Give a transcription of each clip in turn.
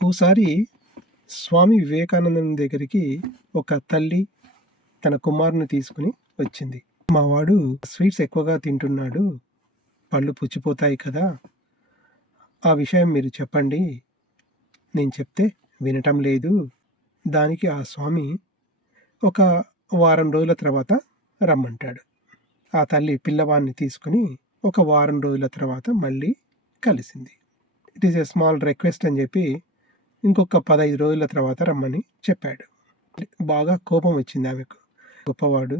ఓసారి స్వామి వివేకానందం దగ్గరికి ఒక తల్లి తన కుమారుని తీసుకుని వచ్చింది. మా వాడు స్వీట్స్ ఎక్కువగా తింటున్నాడు, పళ్ళు పుచ్చిపోతాయి కదా, ఆ విషయం మీరు చెప్పండి, నేను చెప్తే వినటం లేదు. దానికి ఆ స్వామి ఒక వారం రోజుల తర్వాత రమ్మంటాడు. ఆ తల్లి పిల్లవాడిని తీసుకుని ఒక వారం రోజుల తర్వాత మళ్ళీ కలిసింది. It is a small request అని చెప్పి ఇంకొక 15 రోజుల తర్వాత రమ్మని చెప్పాడు. బాగా కోపం వచ్చింది ఆమెకు. గొప్పవాడు,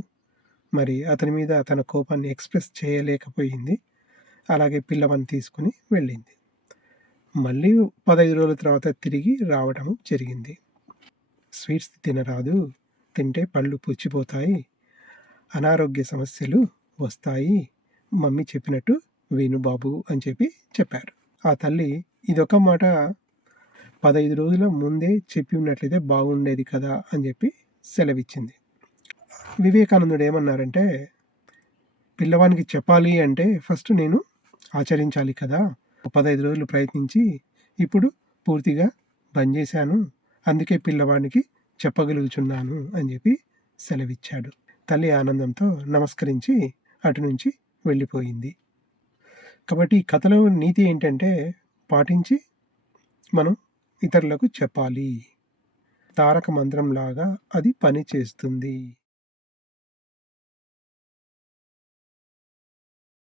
మరి అతని మీద తన కోపాన్ని ఎక్స్‌ప్రెస్ చేయలేకపోయింది. అలాగే పిల్లవాడిని తీసుకొని వెళ్ళింది. మళ్ళీ 15 రోజుల తర్వాత తిరిగి రావడం జరిగింది. స్వీట్స్ తినరాదు, తింటే పళ్ళు పుచ్చిపోతాయి, అనారోగ్య సమస్యలు వస్తాయి, మమ్మీ చెప్పినట్టు విను బాబు అని చెప్పారు. ఆ తల్లి ఇదొక మాట 15 రోజుల ముందే చెప్పి ఉన్నట్లయితే బాగుండేది కదా అని చెప్పి సెలవిచ్చింది. వివేకానందుడు ఏమన్నారంటే, పిల్లవానికి చెప్పాలి అంటే ఫస్ట్ నేను ఆచరించాలి కదా. 15 రోజులు ప్రయత్నించి ఇప్పుడు పూర్తిగా బంద్ చేశాను, అందుకే పిల్లవానికి చెప్పగలుగుచున్నాను అని చెప్పి సెలవిచ్చాడు. తల్లి ఆనందంతో నమస్కరించి అటు నుంచి వెళ్ళిపోయింది. కాబట్టి ఈ కథలో నీతి ఏంటంటే, పాటించి మనం ఇతరులకు చెప్పాలి. తారక మంత్రంలాగా అది పని చేస్తుంది.